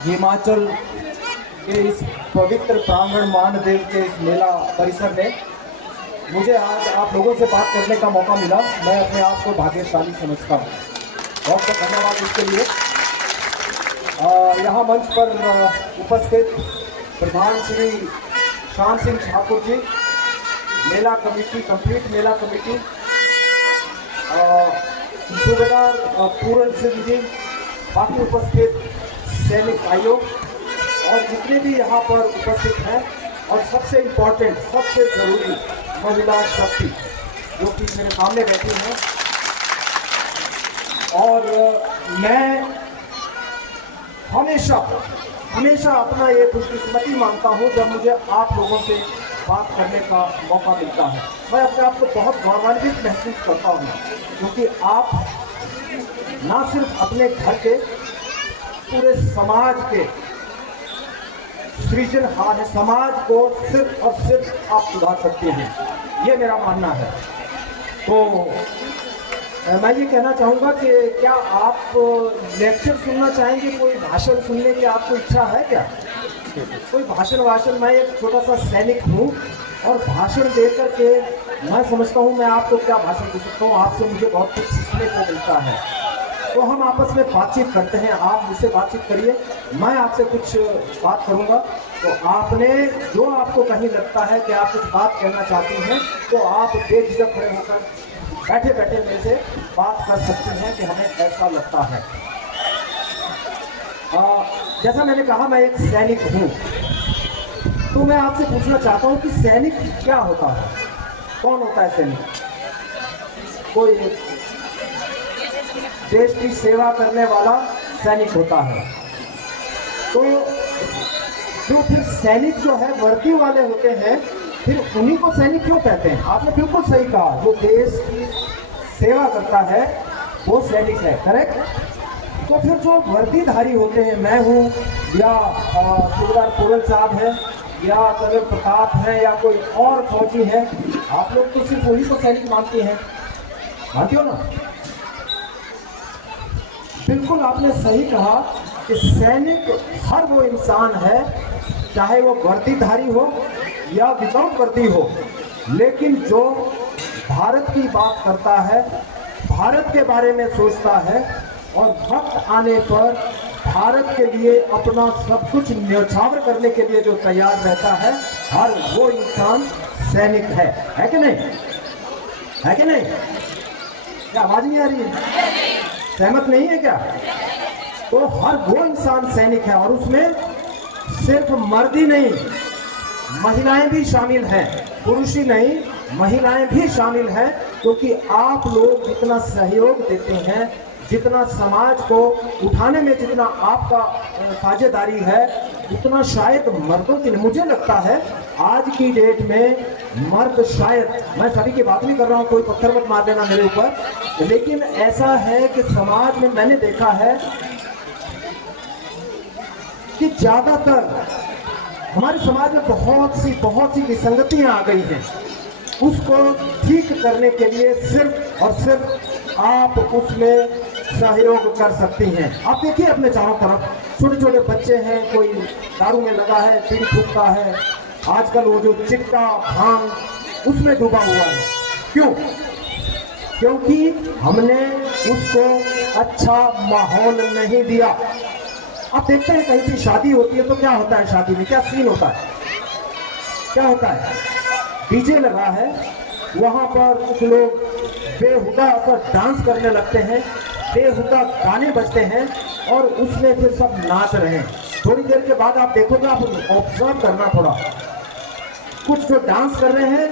हिमाचल के इस पवित्र प्रांगण मानदेव के इस मेला परिसर में मुझे आज आप लोगों से बात करने का मौका मिला। मैं अपने आप को भाग्यशाली समझता हूँ। बहुत बहुत धन्यवाद इसके लिए। यहाँ मंच पर उपस्थित प्रधान श्री शाम सिंह ठाकुर जी, मेला कमेटी, कंप्लीट मेला कमेटी, सूबेदार पूरन सिंह जी, बाकी उपस्थित सैनिक भाइयों और जितने भी यहाँ पर उपस्थित हैं, और सबसे इम्पोर्टेंट, सबसे ज़रूरी महिला शक्ति जो कि मेरे सामने बैठी हैं। और मैं हमेशा अपना ये खुशकिस्मती मानता हूँ जब मुझे आप लोगों से बात करने का मौका मिलता है। मैं अपने आप को बहुत गौरवान्वित महसूस करता हूँ क्योंकि आप ना सिर्फ अपने घर के, पूरे समाज के सृजनहार है। समाज को सिर्फ और सिर्फ आप सुधार सकते हैं, ये मेरा मानना है। तो मैं ये कहना चाहूँगा कि क्या आप लेक्चर सुनना चाहेंगे? कोई भाषण सुनने की आपको इच्छा है क्या? कोई भाषण? मैं एक छोटा सा सैनिक हूँ और भाषण दे करके मैं समझता हूँ मैं आपको क्या भाषण दे सकता हूँ। आपसे मुझे बहुत कुछ सीखने को मिलता है। तो हम आपस में बातचीत करते हैं। आप मुझसे बातचीत करिए, मैं आपसे कुछ बात करूंगा। तो आपने जो आपको कहीं लगता है कि आप कुछ बात कहना चाहती हैं तो आप बेझिझक खड़े होकर बैठे बैठे मेरे से बात कर सकते हैं कि हमें ऐसा लगता है। जैसा मैंने कहा, मैं एक सैनिक हूँ, तो मैं आपसे पूछना चाहता हूँ कि सैनिक क्या होता है? कौन होता है सैनिक? कोई देश की सेवा करने वाला सैनिक होता है। तो जो फिर सैनिक जो है वर्दी वाले होते हैं, फिर उन्हीं को सैनिक क्यों कहते हैं? आपने बिल्कुल सही कहा, जो देश की सेवा करता है वो सैनिक है, करेक्ट। तो फिर जो वर्दीधारी होते हैं, मैं हूँ या सूबेदार पूरन साहब है या कर्नल प्रताप है या कोई और फौजी है, आप लोग तो सिर्फ वही को सैनिक मानते हैं, मानते हो ना? बिल्कुल आपने सही कहा कि सैनिक हर वो इंसान है, चाहे वो वर्दीधारी हो या विदाउट वर्दी हो, लेकिन जो भारत की बात करता है, भारत के बारे में सोचता है और वक्त आने पर भारत के लिए अपना सब कुछ न्यौछावर करने के लिए जो तैयार रहता है, हर वो इंसान सैनिक है कि नहीं? है कि नहीं? क्या आवाज नहीं आ रही है? सहमत नहीं है क्या? तो हर वो इंसान सैनिक है और उसमें सिर्फ मर्द ही नहीं, महिलाएं भी शामिल हैं, पुरुष ही नहीं, महिलाएं भी शामिल हैं। क्योंकि आप लोग जितना सहयोग देते हैं, जितना समाज को उठाने में जितना आपका साझेदारी है, उतना शायद मर्दों की, मुझे लगता है आज की डेट में मर्द शायद, मैं सभी की बात नहीं कर रहा हूँ, कोई पत्थर मत मार देना मेरे ऊपर, लेकिन ऐसा है कि समाज में मैंने देखा है कि ज्यादातर हमारे समाज में बहुत सी विसंगतियां आ गई हैं। उसको ठीक करने के लिए सिर्फ और सिर्फ आप उसमें सहयोग कर सकती हैं। आप देखिए अपने चारों तरफ छोटे छोटे बच्चे हैं, कोई दारू में लगा है, बीड़ी फूकता है, आजकल वो जो चिट्टा भांग उसमें डूबा हुआ है। क्यों? क्योंकि हमने उसको अच्छा माहौल नहीं दिया। आप देखते हैं कहीं भी शादी होती है तो क्या होता है? शादी में क्या सीन होता है? क्या होता है? डीजे लगा है, वहां पर कुछ लोग बेहुदा सा डांस करने लगते हैं, बेहुदा गाने बजते हैं और उसमें फिर सब नाच रहे हैं। थोड़ी देर के बाद आप देखोगे, आप ऑब्जर्व करना थोड़ा, कुछ जो डांस कर रहे हैं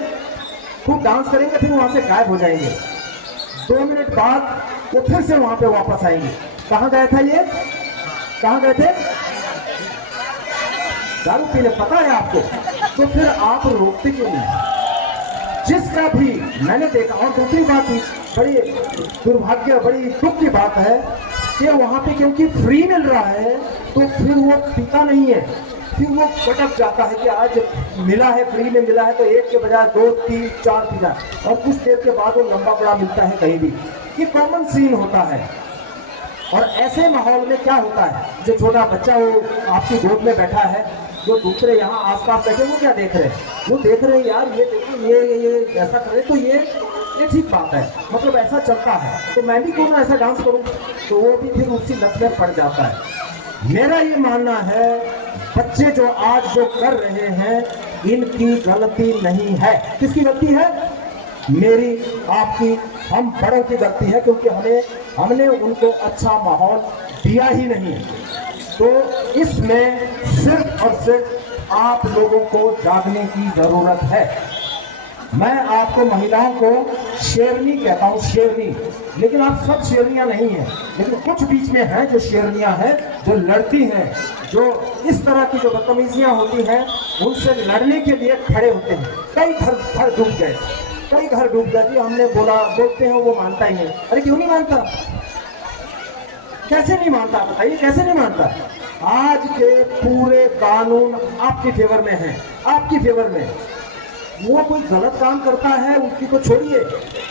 खूब डांस करेंगे, फिर वहां से गायब हो जाएंगे। 2 मिनट बाद वो फिर से वहां पे वापस आएंगे। कहाँ गया था ये? कहाँ गए थे? दारू पीने, पता है आपको? तो फिर आप रोकते क्यों नहीं? जिसका भी मैंने देखा, और दूसरी बात बड़ी दुर्भाग्य, बड़ी दुख की बात है कि वहां पे क्योंकि फ्री मिल रहा है तो फिर वो पीता नहीं है, फिर वो भटक जाता है कि आज मिला है, फ्री में मिला है तो एक के बजाय 2, 3, 4 पीना, और कुछ देर के बाद वो लंबा बड़ा मिलता है कहीं भी। ये कॉमन सीन होता है। और ऐसे माहौल में क्या होता है, जो छोटा बच्चा वो आपकी गोद में बैठा है, जो दूसरे यहाँ आसपास बैठे वो क्या देख रहे हैं, वो देख रहे हैं यार ये देखो ये ऐसा करे तो ये ठीक बात है, मतलब ऐसा चलता है तो मैं भी क्यों ना ऐसा डांस करूँ, तो वो भी फिर उसी लत में पड़ जाता है। मेरा ये मानना है बच्चे जो आज जो कर रहे हैं इनकी गलती नहीं है। किसकी गलती है? मेरी, आपकी, हम बड़ों की गलती है, क्योंकि हमने उनको अच्छा माहौल दिया ही नहीं। तो इसमें सिर्फ और सिर्फ आप लोगों को जागने की जरूरत है। मैं आपको महिलाओं को शेरनी कहता हूँ, शेरनी, लेकिन आप सब शेरनियां नहीं हैं, लेकिन कुछ बीच में हैं जो शेरनियां हैं, जो लड़ती हैं, जो इस तरह की जो बदतमीजियां होती हैं उनसे लड़ने के लिए खड़े होते हैं। कई घर डूब गए, कई घर डूब गए जी, हमने बोलते हैं वो मानता ही नहीं। अरे क्यों नहीं मानता? कैसे नहीं मानता बताइए, कैसे नहीं मानता? आज के पूरे कानून आपकी फेवर में है, आपकी फेवर में। वो कोई गलत काम करता है उसकी तो छोड़िए,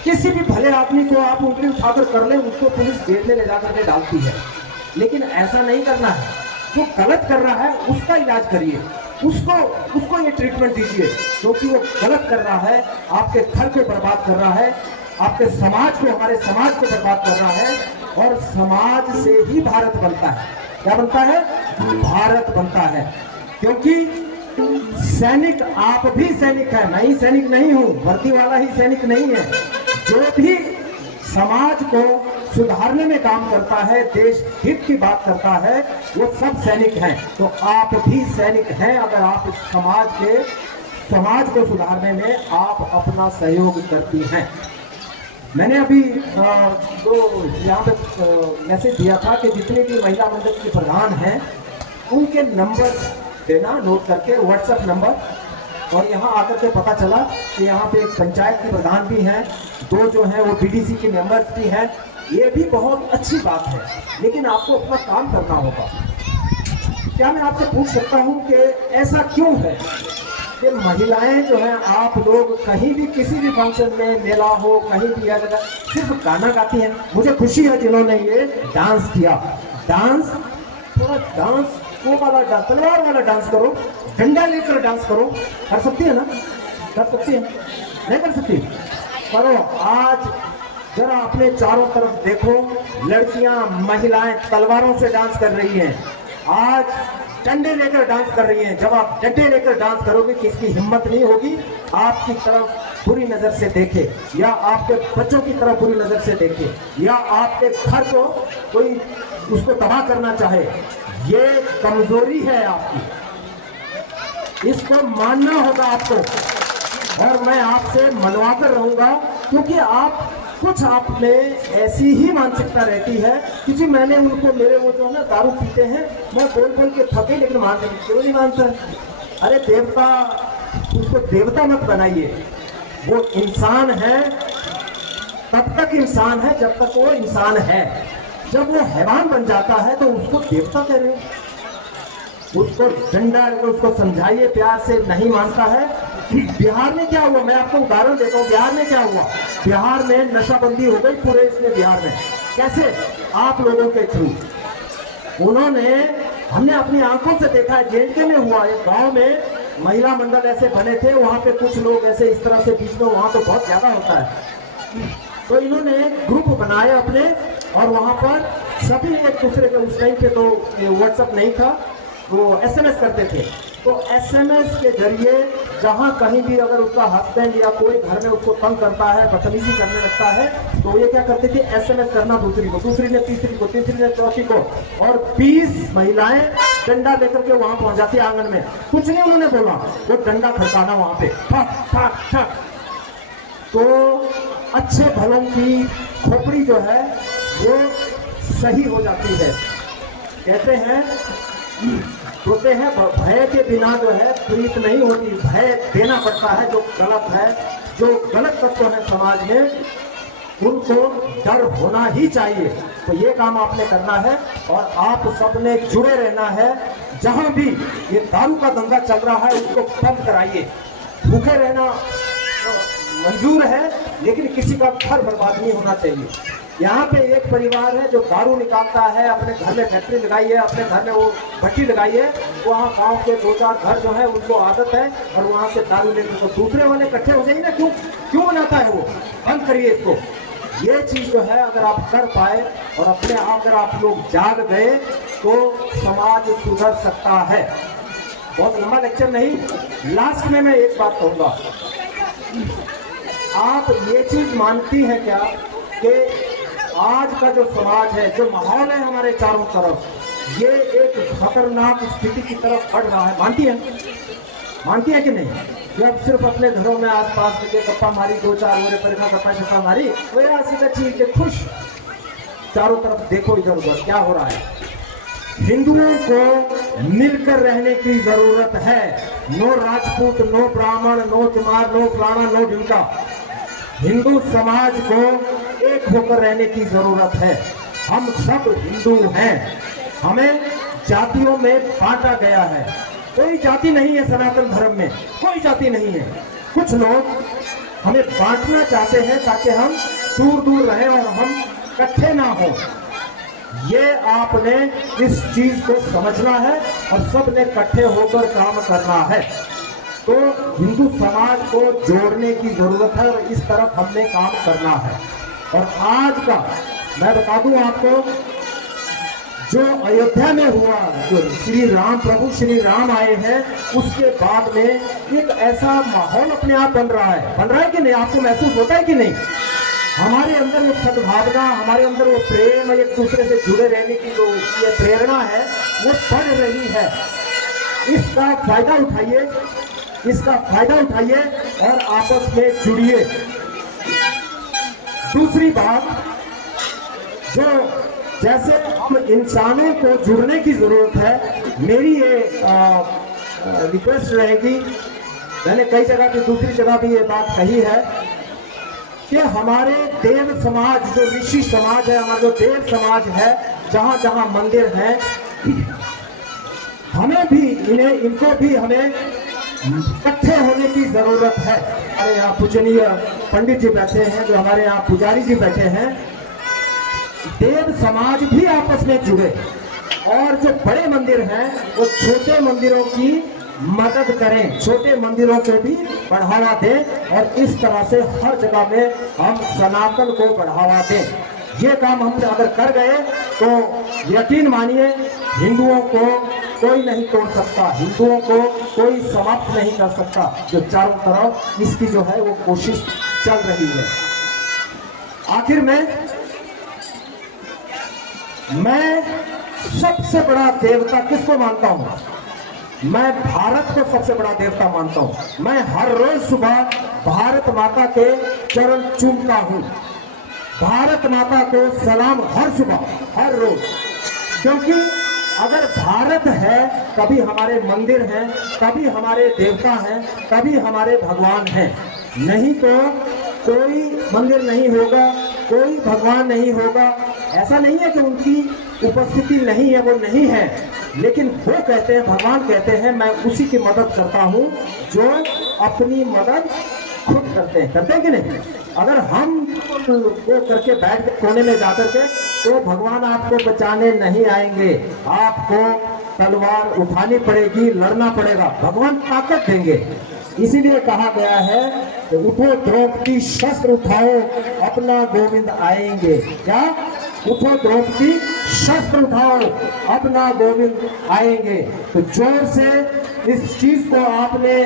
किसी भी भले आदमी को आप उंगली उठाकर कर ले उसको पुलिस जेल में ले जाकर के डालती है, लेकिन ऐसा नहीं करना है। जो गलत कर रहा है उसका इलाज करिए, उसको ये ट्रीटमेंट दीजिए, क्योंकि वो गलत कर रहा है, आपके घर को बर्बाद कर रहा है, आपके समाज को, हमारे समाज को बर्बाद कर रहा है। और समाज से ही भारत बनता है। क्या बनता है? भारत बनता है। क्योंकि सैनिक, आप भी सैनिक है, मैं ही सैनिक नहीं हूं, वर्दी वाला ही सैनिक नहीं है। जो भी समाज को सुधारने में काम करता है, देश हित की बात करता है, वो सब सैनिक हैं। तो आप भी सैनिक हैं अगर आप इस समाज को सुधारने में आप अपना सहयोग करती हैं। मैंने अभी जो यहाँ पे मैसेज दिया था कि जितने भी महिला मंडल के प्रधान हैं उनके नंबर देना नोट करके, व्हाट्सएप नंबर। और यहाँ आकर के पता चला कि यहाँ पे एक पंचायत के प्रधान भी हैं, 2 जो हैं वो बीडीसी के मेंबर्स भी हैं। ये भी बहुत अच्छी बात है, लेकिन आपको अपना काम करना होगा। क्या मैं आपसे पूछ सकता हूँ कि ऐसा क्यों है कि महिलाएं जो हैं, आप लोग कहीं भी किसी भी फंक्शन में, मेला हो, कहीं भी या जगह सिर्फ गाना गाती हैं। मुझे खुशी है जिन्होंने ये डांस किया। डांस, थोड़ा डांस वो वाला डांस, तलवार वाला डांस करो, डंडा लेकर डांस करो। कर सकती है ना? कर सकती है? नहीं कर सकती? करो। आज जरा अपने चारों तरफ देखो, लड़कियां, महिलाएं तलवारों से डांस कर रही हैं, आज डंडे लेकर डांस कर रही हैं। जब आप डंडे लेकर डांस करोगे किसकी हिम्मत नहीं होगी आपकी तरफ बुरी नजर से देखे, या आपके बच्चों की तरफ बुरी नजर से देखे, या आपके घर को कोई उसको तबाह करना चाहे। ये कमजोरी है आपकी, इसको मानना होगा आपको। और मैं आपसे मनवाकर रहूंगा, क्योंकि आप में ऐसी ही मानसिकता रहती है कि जी मैंने उनको, मेरे वो जो है ना दारू पीते हैं, मैं बोल बोल के थके, लेकिन मानते नहीं। क्यों नहीं मानता? अरे देवता, उसको देवता मत बनाइए। वो इंसान है, तब तक इंसान है जब तक वो इंसान है। जब वो हैवान बन जाता है तो उसको देवता कह रहे हो। उसको डंडा, उसको समझाइए प्यार से, नहीं मानता है। बिहार में क्या हुआ, मैं आपको उदाहरण देता हूँ। बिहार में क्या हुआ? बिहार में नशाबंदी हो गई पूरे इसमें बिहार में। कैसे? आप लोगों के थ्रू। हमने अपनी आंखों से देखा है, जेएनके में हुआ। एक गांव में महिला मंडल ऐसे बने थे, वहां पे कुछ लोग ऐसे इस तरह से बीच में, वहां तो बहुत ज्यादा होता है, तो इन्होंने ग्रुप बनाए अपने, और वहां पर सभी एक दूसरे के, उस टाइम पे तो व्हाट्सएप नहीं था, वो एसएमएस करते थे। तो एसएमएस के जरिए जहां कहीं भी अगर उसका हस्बैंड या कोई घर में उसको तंग करता है, बदतमीजी करने लगता है, तो ये क्या करते थे? एसएमएस करना दूसरी को, दूसरी ने तीसरी को, तीसरी ने चौथी को, और 20 महिलाएं डंडा लेकर के वहां पहुंच जाती आंगन में। कुछ नहीं उन्होंने बोला, वो डंडा खड़काना वहां पे, ठक ठक ठक। तो अच्छे भलों की खोपड़ी जो है वो सही हो जाती है। कहते हैं भय के बिना जो है प्रीत नहीं होती, भय देना पड़ता है। जो गलत है, जो गलत तत्व है समाज में, उनको डर होना ही चाहिए। तो ये काम आपने करना है, और आप सबने जुड़े रहना है। जहां भी ये दारू का धंधा चल रहा है उसको बंद कराइए। भूखे रहना मंजूर है, लेकिन किसी का घर बर्बाद नहीं होना चाहिए। यहाँ पे एक परिवार है जो दारू निकालता है, अपने घर में फैक्ट्री लगाई है, अपने घर में वो भट्टी लगाई है, वहाँ गांव के 2-4 घर जो है उनको आदत है और वहाँ से दारू लेकर तो दूसरे वाले इकट्ठे हो जाएंगे ना, क्यों बनाता है वो? बंद करिए इसको। ये चीज जो है अगर आप कर पाए और अपने आप अगर आप लोग जाग गए तो समाज सुधर सकता है। बहुत लंबा लेक्चर नहीं, लास्ट में मैं एक बात कहूँगा, आप ये चीज मानती हैं क्या कि आज का जो समाज है, जो माहौल है हमारे चारों तरफ, ये एक खतरनाक स्थिति की तरफ बढ़ रहा है? मानती है कि नहीं? जब सिर्फ अपने घरों में आसपास के गप्पा मारी, 2-4 ओरे पर गप्पा छप्पा मारी, वो यार सीधा चीज के खुश, चारों तरफ देखो इधर उधर क्या हो रहा है। हिंदुओं को मिलकर रहने की जरूरत है। नो राजपूत, नो ब्राह्मण, नो चमार, नो फलाना, नो ढिमका। हिंदू समाज को एक होकर रहने की जरूरत है। हम सब हिंदू हैं। हमें जातियों में बांटा गया है। कोई जाति नहीं है सनातन धर्म में, कोई जाति नहीं है। कुछ लोग हमें बांटना चाहते हैं ताकि हम दूर दूर रहें और हम इकट्ठे ना हो। ये आपने इस चीज को समझना है और सबने इकट्ठे होकर काम करना है। तो हिंदू समाज को जोड़ने की जरूरत है और इस तरफ हमने काम करना है। और आज का मैं बता दूं आपको, जो अयोध्या में हुआ, जो श्री राम, प्रभु श्री राम आए हैं, उसके बाद में एक ऐसा माहौल अपने आप बन रहा है कि नहीं? आपको महसूस होता है कि नहीं? हमारे अंदर वो सद्भावना, हमारे अंदर वो प्रेम, एक दूसरे से जुड़े रहने की जो ये प्रेरणा है, वो बढ़ रही है। इसका फायदा उठाइए और आपस में जुड़िए। दूसरी बात, जो जैसे हम इंसानों को जुड़ने की जरूरत है, मेरी ये रिक्वेस्ट रहेगी, मैंने कई जगह की दूसरी जगह भी ये बात कही है कि हमारे देव समाज, जो ऋषि समाज है, हमारा जो देव समाज है, जहां जहां मंदिर हैं, हमें भी इनको भी हमें इकट्ठे होने की जरूरत है। हमारे यहाँ पूजनीय पंडित जी बैठे हैं, जो हमारे यहाँ पुजारी जी बैठे हैं, देव समाज भी आपस में जुड़े और जो बड़े मंदिर हैं वो छोटे मंदिरों की मदद करें, छोटे मंदिरों को भी बढ़ावा दें और इस तरह से हर जगह में हम सनातन को बढ़ावा दें। ये काम हम अगर कर गए तो यकीन मानिए हिंदुओं को कोई नहीं तोड़ सकता, हिंदुओं को कोई समाप्त नहीं कर सकता। जो चारों तरफ इसकी जो है वो कोशिश चल रही है। आखिर में मैं सबसे बड़ा देवता किसको मानता हूं? मैं भारत को सबसे बड़ा देवता मानता हूं। मैं हर रोज सुबह भारत माता के चरण चूमता हूं, भारत माता को सलाम हर सुबह हर रोज, क्योंकि अगर भारत है तभी हमारे मंदिर हैं, तभी हमारे देवता हैं, तभी हमारे भगवान हैं। नहीं तो कोई मंदिर नहीं होगा, कोई भगवान नहीं होगा। ऐसा नहीं है कि उनकी उपस्थिति नहीं है, वो नहीं है, लेकिन वो कहते हैं, भगवान कहते हैं, मैं उसी की मदद करता हूँ जो अपनी मदद खुद करते हैं कि नहीं? अगर हम वो करके बैठ के कोने में जाकर के, तो भगवान आपको बचाने नहीं आएंगे, आपको तलवार उठानी पड़ेगी, लड़ना पड़ेगा, भगवान ताकत देंगे। इसीलिए कहा गया है कि उठो द्रौपदी शस्त्र उठाओ, अपना गोविंद आएंगे। क्या? उठो द्रौपदी शस्त्र उठाओ, अपना गोविंद आएंगे। तो जोर से इस चीज को आपने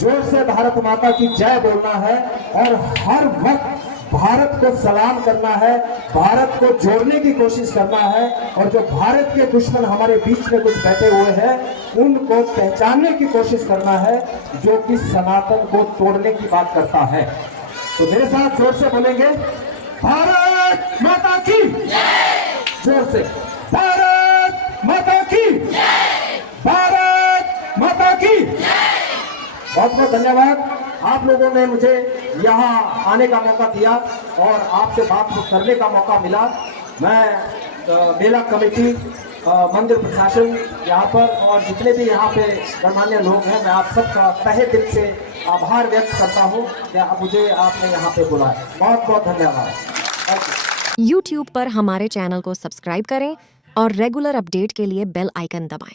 जोर से भारत माता की जय बोलना है और हर वक्त भारत को सलाम करना है, भारत को जोड़ने की कोशिश करना है। और जो भारत के दुश्मन हमारे बीच में कुछ बैठे हुए हैं, उनको पहचानने की कोशिश करना है, जो कि सनातन को तोड़ने की बात करता है। तो मेरे साथ जोर से बोलेंगे, भारत माता की जोर से, भारत माता की, भारत माता की। बहुत बहुत धन्यवाद। आप लोगों ने मुझे यहाँ आने का मौका दिया और आपसे बात करने का मौका मिला। मैं मेला कमेटी, मंदिर प्रशासन यहाँ पर और जितने भी यहाँ पे गणमान्य लोग हैं, मैं आप सबका तहे दिल से आभार व्यक्त करता हूँ कि आप मुझे आपने यहाँ पे बुलाया। बहुत बहुत धन्यवाद। YouTube पर हमारे चैनल को सब्सक्राइब करें और रेगुलर अपडेट के लिए बेल आइकन दबाएं।